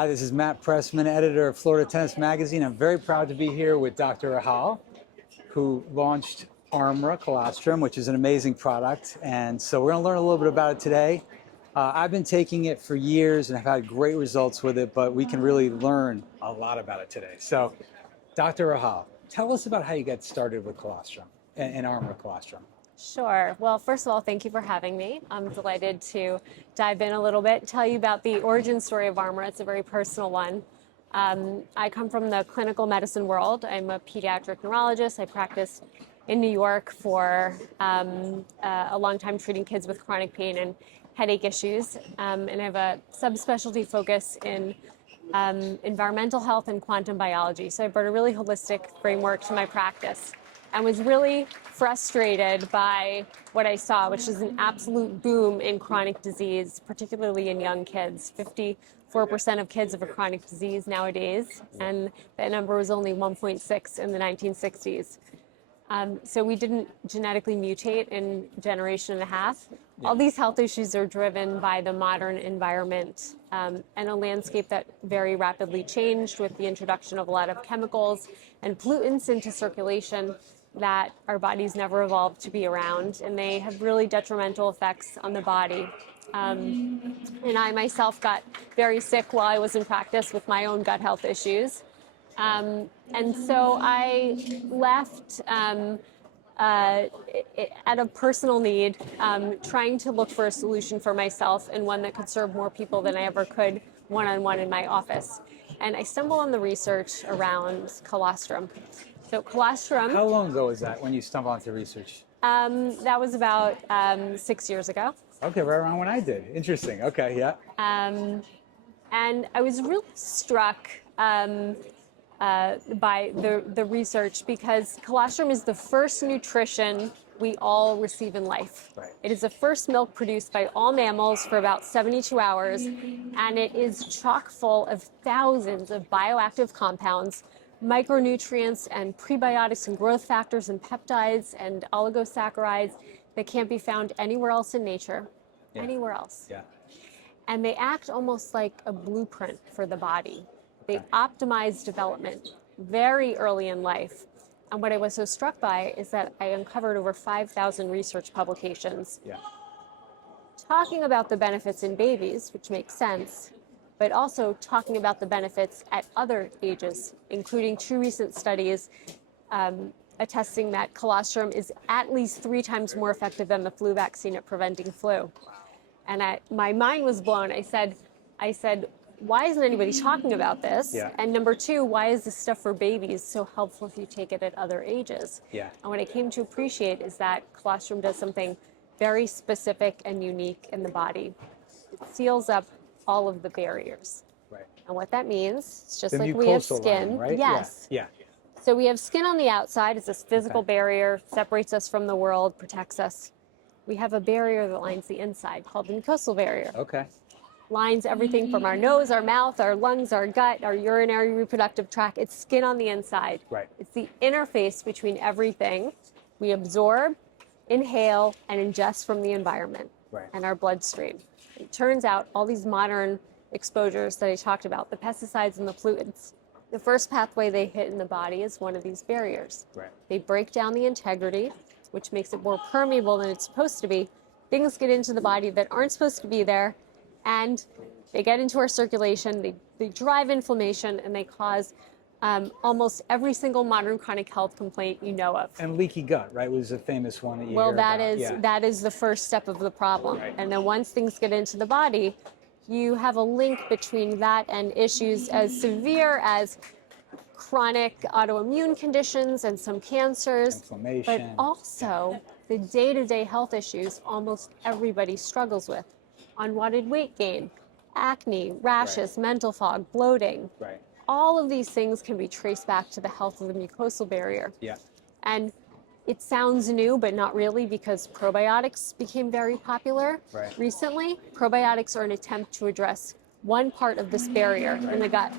Hi, this is Matt Pressman, editor of Florida Tennis Magazine. I'm very proud to be here with Dr. Rahal, who launched ARMRA Colostrum, which is an amazing product. And so we're going to learn a little bit about it today. I've been taking it for years and have had great results with it, but we can really learn a lot about it today. So, Dr. Rahal, tell us about how you got started with colostrum and ARMRA Colostrum. Sure. Well, first of all, thank you for having me. I'm delighted to dive in a little bit, tell you about the origin story of ARMRA. It's a very personal one. I come from the clinical medicine world. I'm a pediatric neurologist. I practiced in New York for a long time treating kids with chronic pain and headache issues. And I have a subspecialty focus in environmental health and quantum biology. So I brought a really holistic framework to my practice and was really frustrated by what I saw, which is an absolute boom in chronic disease, particularly in young kids. 54% of kids have a chronic disease nowadays, and that number was only 1.6 in the 1960s. So we didn't genetically mutate in a generation and a half. All these health issues are driven by the modern environment and a landscape that very rapidly changed with the introduction of a lot of chemicals and pollutants into circulation that our bodies never evolved to be around, and they have really detrimental effects on the body. And I myself got very sick while I was in practice with my own gut health issues. And so I left at a personal need, trying to look for a solution for myself and one that could serve more people than I ever could one-on-one in my office. And I stumbled on the research around colostrum. So colostrum. How long ago was that when you stumbled onto research? That was about 6 years ago. Okay, right around when I did. Interesting. Okay, yeah. And I was really struck by the research because colostrum is the first nutrition we all receive in life. Right. It is the first milk produced by all mammals for about 72 hours, and it is chock full of thousands of bioactive compounds, micronutrients and prebiotics and growth factors and peptides and oligosaccharides that can't be found anywhere else in nature, anywhere else. Yeah. And they act almost like a blueprint for the body. They optimize development very early in life. And what I was so struck by is that I uncovered over 5,000 research publications talking about the benefits in babies, which makes sense, but also talking about the benefits at other ages, including 2 recent studies attesting that colostrum is at least 3 times more effective than the flu vaccine at preventing flu. And my mind was blown. I said, why isn't anybody talking about this? Yeah. And number 2, why is this stuff for babies so helpful if you take it at other ages? Yeah. And what I came to appreciate is that colostrum does something very specific and unique in the body. It seals up all of the barriers. Right. And what that means, it's just The like we have mucosal skin. lining, right? Yes. Yeah. So we have skin on the outside. It's this physical barrier, separates us from the world, protects us. We have a barrier that lines the inside called the mucosal barrier. Okay. Lines everything from our nose, our mouth, our lungs, our gut, our urinary reproductive tract. It's skin on the inside. Right. It's the interface between everything we absorb, inhale, and ingest from the environment and our bloodstream. It turns out all these modern exposures that I talked about, the pesticides and the pollutants, the first pathway they hit in the body is one of these barriers. Right. They break down the integrity, which makes it more permeable than it's supposed to be. Things get into the body that aren't supposed to be there, and they get into our circulation, they drive inflammation, and they cause almost every single modern chronic health complaint you know of. And leaky gut, right, was a famous one that you hear about. That is the first step of the problem. Right. And then once things get into the body, you have a link between that and issues as severe as chronic autoimmune conditions and some cancers, Inflammation. but also the day-to-day health issues almost everybody struggles with. Unwanted weight gain, acne, rashes, mental fog, bloating. Right. All of these things can be traced back to the health of the mucosal barrier. Yeah. And it sounds new, but not really, because probiotics became very popular recently. Probiotics are an attempt to address one part of this barrier in the gut.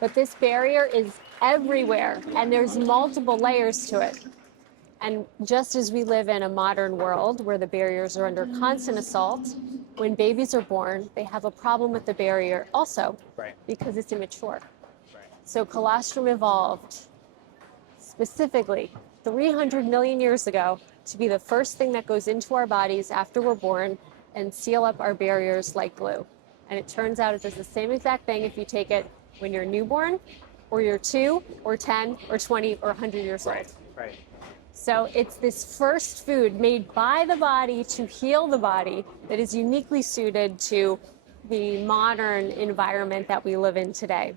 But this barrier is everywhere, and there's multiple layers to it. And just as we live in a modern world where the barriers are under constant assault, when babies are born, they have a problem with the barrier also, Right. because it's immature. Right. So colostrum evolved specifically 300 million years ago to be the first thing that goes into our bodies after we're born and seal up our barriers like glue. And it turns out it does the same exact thing if you take it when you're newborn, or you're 2, or 10, or 20, or 100 years old. Right. So it's this first food made by the body to heal the body that is uniquely suited to the modern environment that we live in today.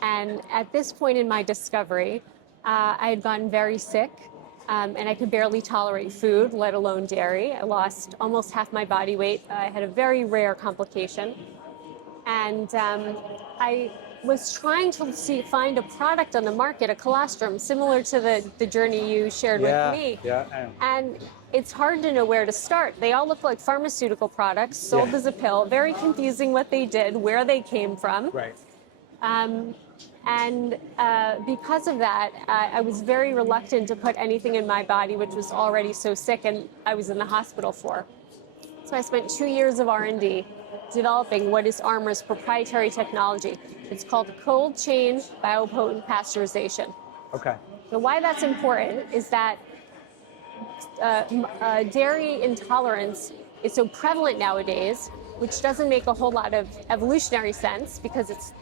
And at this point in my discovery, I had gotten very sick, and I could barely tolerate food, let alone dairy. I lost almost half my body weight. I had a very rare complication. And I was trying to find a product on the market, a colostrum, similar to the journey you shared with me. Yeah, I know. And it's hard to know where to start. They all look like pharmaceutical products sold Yeah. as a pill. Very confusing what they did, where they came from. Right. And because of that, I was very reluctant to put anything in my body which was already so sick and I was in the hospital for. So I spent 2 years of R&D developing what is ARMRA's proprietary technology. It's called cold chain biopotent pasteurization. Okay. So why that's important is that dairy intolerance is so prevalent nowadays, which doesn't make a whole lot of evolutionary sense because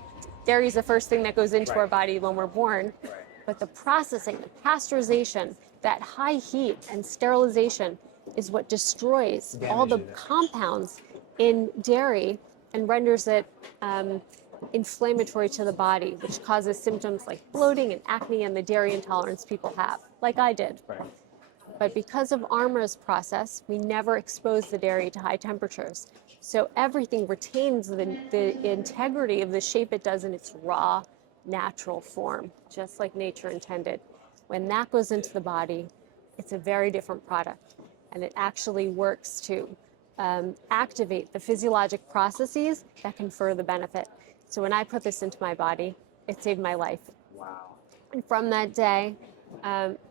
dairy is the first thing that goes into our body when we're born. Right. But the processing, the pasteurization, that high heat and sterilization is what destroys all the Damages it. compounds in dairy and renders it inflammatory to the body, which causes symptoms like bloating and acne and the dairy intolerance people have, like I did. Right. But because of ARMRA's process, we never expose the dairy to high temperatures. So everything retains the integrity of the shape it does in its raw, natural form, just like nature intended. When that goes into the body, it's a very different product. And it actually works to activate the physiologic processes that confer the benefit. So when I put this into my body, it saved my life. Wow. And from that day,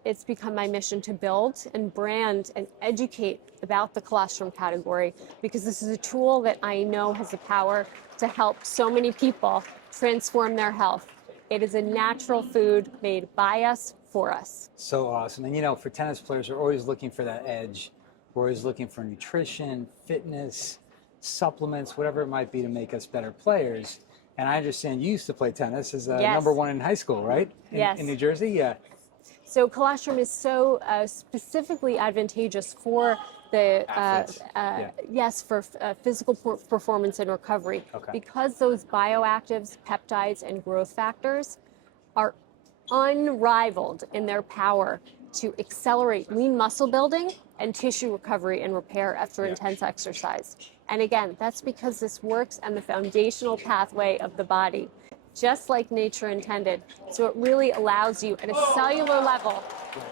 it's become my mission to build and brand and educate about the colostrum category, because this is a tool that I know has the power to help so many people transform their health. It is a natural food made by us for us. So awesome. And you know, for tennis players, we're always looking for that edge. We're always looking for nutrition, fitness, supplements, whatever it might be to make us better players. And I understand you used to play tennis as Yes. number one in high school, right? Yes. In New Jersey? Yeah. So colostrum is so specifically advantageous for the Athletes. Yeah. yes, for physical performance and recovery, Okay. because those bioactives, peptides, and growth factors are unrivaled in their power to accelerate lean muscle building and tissue recovery and repair after intense exercise. And again, that's because this works on the foundational pathway of the body, just like nature intended. So it really allows you at a cellular level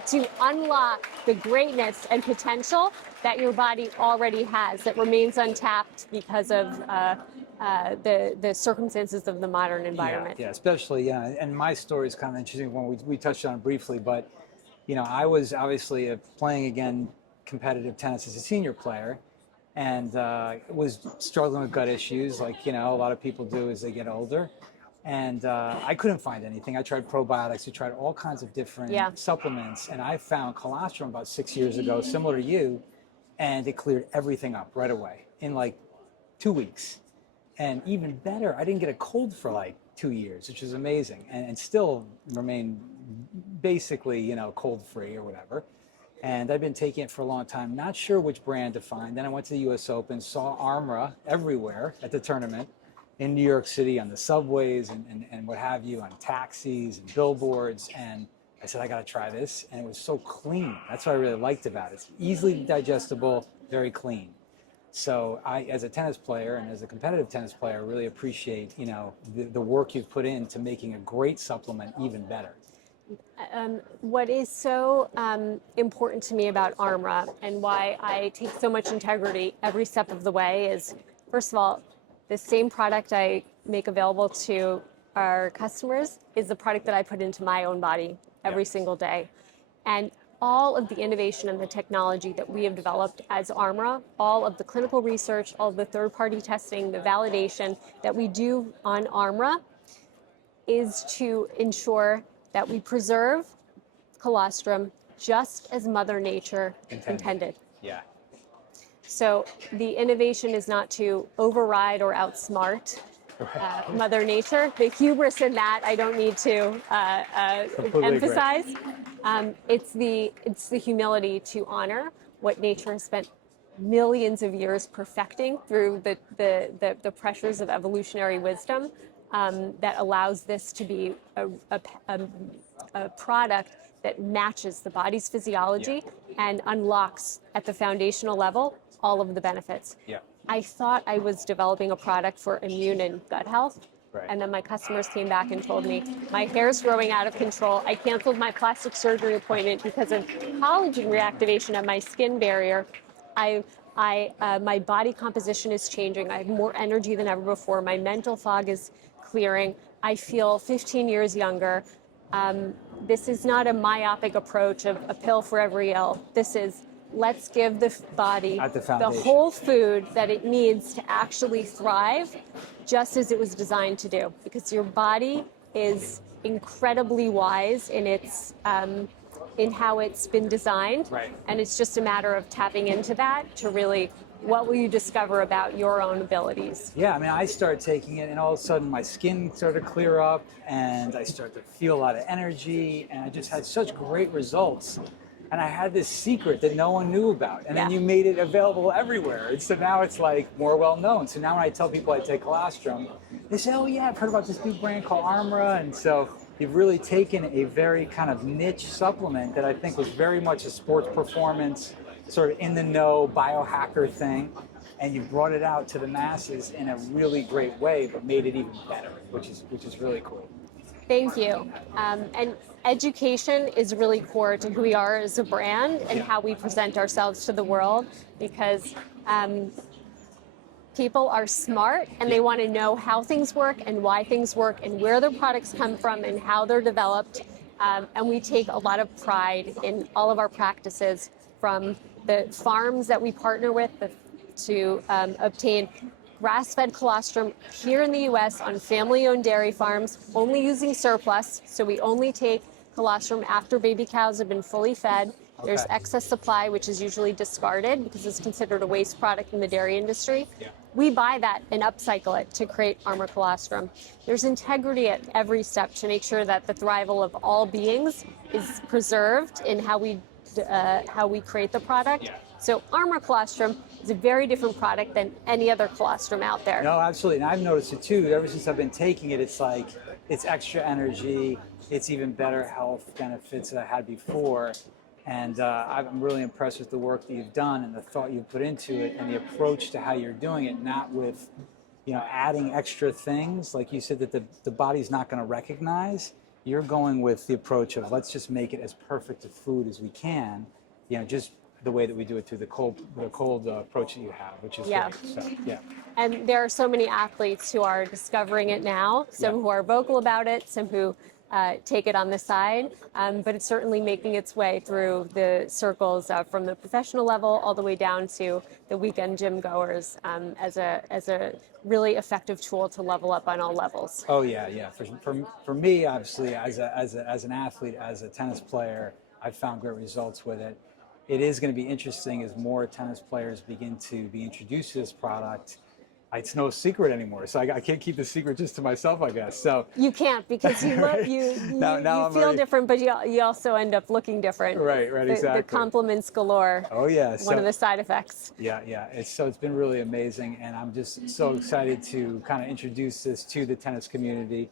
to unlock the greatness and potential that your body already has that remains untapped because of the circumstances of the modern environment. Yeah, especially, and my story is kind of interesting when we touched on it briefly, but you know, I was obviously playing again competitive tennis as a senior player, and was struggling with gut issues like, you know, a lot of people do as they get older. And I couldn't find anything. I tried probiotics, I tried all kinds of different supplements, and I found colostrum about 6 years ago, similar to you, and it cleared everything up right away in like 2 weeks. And even better, I didn't get a cold for like 2 years, which is amazing, and still remain basically, you know, cold free or whatever. And I've been taking it for a long time, not sure which brand to find. Then I went to the US Open, saw ARMRA everywhere at the tournament in New York City, on the subways and what have you, on taxis and billboards. And I said, I got to try this. And it was so clean. That's what I really liked about it. It's easily digestible, very clean. So I, as a tennis player and as a competitive tennis player, really appreciate, you know, the work you've put into making a great supplement even better. What is so important to me about ARMRA and why I take so much integrity every step of the way is, first of all, the same product I make available to our customers is the product that I put into my own body every single day. And all of the innovation and the technology that we have developed as ARMRA, all of the clinical research, all of the third-party testing, the validation that we do on ARMRA is to ensure that we preserve colostrum just as Mother Nature intended. Yeah. So the innovation is not to override or outsmart Mother Nature. The hubris in that I don't need to emphasize. It's the humility to honor what nature has spent millions of years perfecting through the pressures of evolutionary wisdom that allows this to be a product that matches the body's physiology and unlocks at the foundational level all of the benefits. Yeah. I thought I was developing a product for immune and gut health. Right. And then my customers came back and told me, my hair's growing out of control. I canceled my plastic surgery appointment because of collagen reactivation of my skin barrier. My body composition is changing. I have more energy than ever before. My mental fog is clearing. I feel 15 years younger. This is not a myopic approach of a pill for every ill. This is, let's give the body the whole food that it needs to actually thrive, just as it was designed to do. Because your body is incredibly wise in its in how it's been designed, and it's just a matter of tapping into that to really, what will you discover about your own abilities? Yeah, I mean, I started taking it, and all of a sudden my skin started to clear up, and I started to feel a lot of energy, and I just had such great results. And I had this secret that no one knew about, and then you made it available everywhere. And so now it's like more well known. So now when I tell people I take colostrum, they say, "Oh yeah, I've heard about this new brand called ARMRA." And so you've really taken a very kind of niche supplement that I think was very much a sports performance, sort of in the know biohacker thing, and you brought it out to the masses in a really great way, but made it even better, which is really cool. Thank you. And education is really core to who we are as a brand and how we present ourselves to the world, because people are smart and they want to know how things work and why things work and where their products come from and how they're developed. And we take a lot of pride in all of our practices, from the farms that we partner with to obtain grass-fed colostrum here in the U.S. on family-owned dairy farms, only using surplus. So we only take colostrum after baby cows have been fully fed. There's excess supply, which is usually discarded because it's considered a waste product in the dairy industry. We buy that and upcycle it to create ARMRA Colostrum. There's integrity at every step to make sure that the thrival of all beings is preserved in how we create the product. So ARMRA Colostrum is a very different product than any other colostrum out there. No, absolutely. And I've noticed it too. Ever since I've been taking it, it's like, it's extra energy. It's even better health benefits that I had before. And I'm really impressed with the work that you've done and the thought you put into it and the approach to how you're doing it, not with, adding extra things, like you said, that the body's not going to recognize. You're going with the approach of, let's just make it as perfect a food as we can, just the way that we do it through the cold approach that you have, which is great. So, And there are so many athletes who are discovering it now, some who are vocal about it, some who take it on the side, but it's certainly making its way through the circles from the professional level all the way down to the weekend gym goers as a really effective tool to level up on all levels. Oh yeah. For me, obviously, as an athlete, as a tennis player, I've found great results with it. It is going to be interesting as more tennis players begin to be introduced to this product. It's no secret anymore, so I can't keep the secret just to myself, I guess. So you can't, because you feel different, but you also end up looking different. Right, exactly. The compliments galore. Oh yeah, one of the side effects. Yeah. It's been really amazing, and I'm just so excited to kind of introduce this to the tennis community.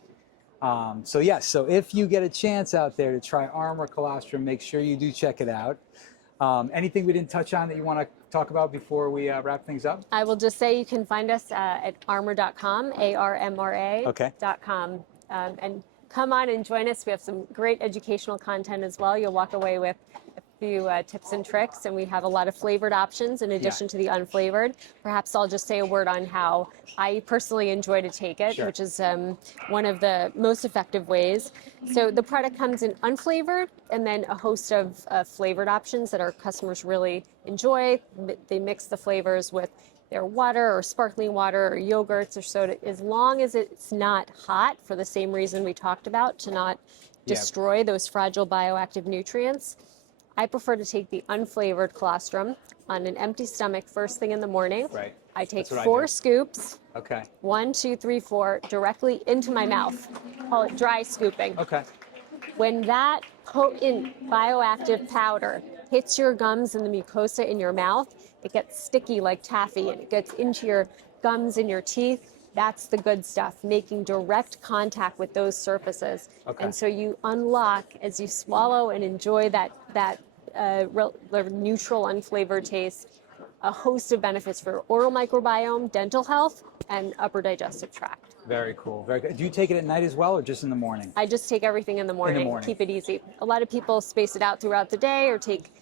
So if you get a chance out there to try ARMRA Colostrum, make sure you do check it out. Anything we didn't touch on that you want to talk about before we wrap things up? I will just say you can find us at armra.com, ARMRA.com. And come on and join us. We have some great educational content as well. You'll walk away with few tips and tricks, and we have a lot of flavored options in addition to the unflavored. Perhaps I'll just say a word on how I personally enjoy to take it, which is one of the most effective ways. So the product comes in unflavored and then a host of flavored options that our customers really enjoy. They mix the flavors with their water or sparkling water or yogurts or soda, as long as it's not hot, for the same reason we talked about, to not destroy those fragile bioactive nutrients. I prefer to take the unflavored colostrum on an empty stomach first thing in the morning. Right. I take That's what 4 I do. scoops. Okay. 1, 2, 3, 4, directly into my mouth. Call it dry scooping. Okay. When that potent bioactive powder hits your gums and the mucosa in your mouth, it gets sticky like taffy and it gets into your gums and your teeth. That's the good stuff, making direct contact with those surfaces. Okay. And so you unlock, as you swallow and enjoy that neutral, unflavored taste, a host of benefits for oral microbiome, dental health, and upper digestive tract. Very cool. Very good. Do you take it at night as well, or just in the morning? I just take everything in the morning. Keep it easy. A lot of people space it out throughout the day or take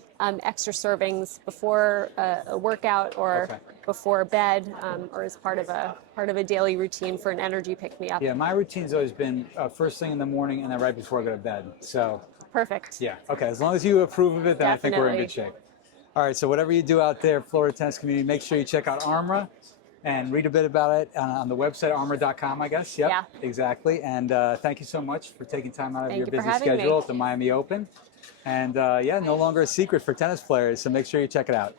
extra servings before a workout or before bed, or as part of a daily routine for an energy pick-me-up. Yeah, my routine's always been first thing in the morning and then right before I go to bed. So perfect. Yeah. Okay. As long as you approve of it, then I think we're in good shape. All right. So whatever you do out there, Florida tennis community, make sure you check out ARMRA and read a bit about it on the website, armra.com, I guess. Yep, yeah. Exactly. And thank you so much for taking time out of your busy having schedule me. at the Miami Open. And yeah, no longer a secret for tennis players. So make sure you check it out.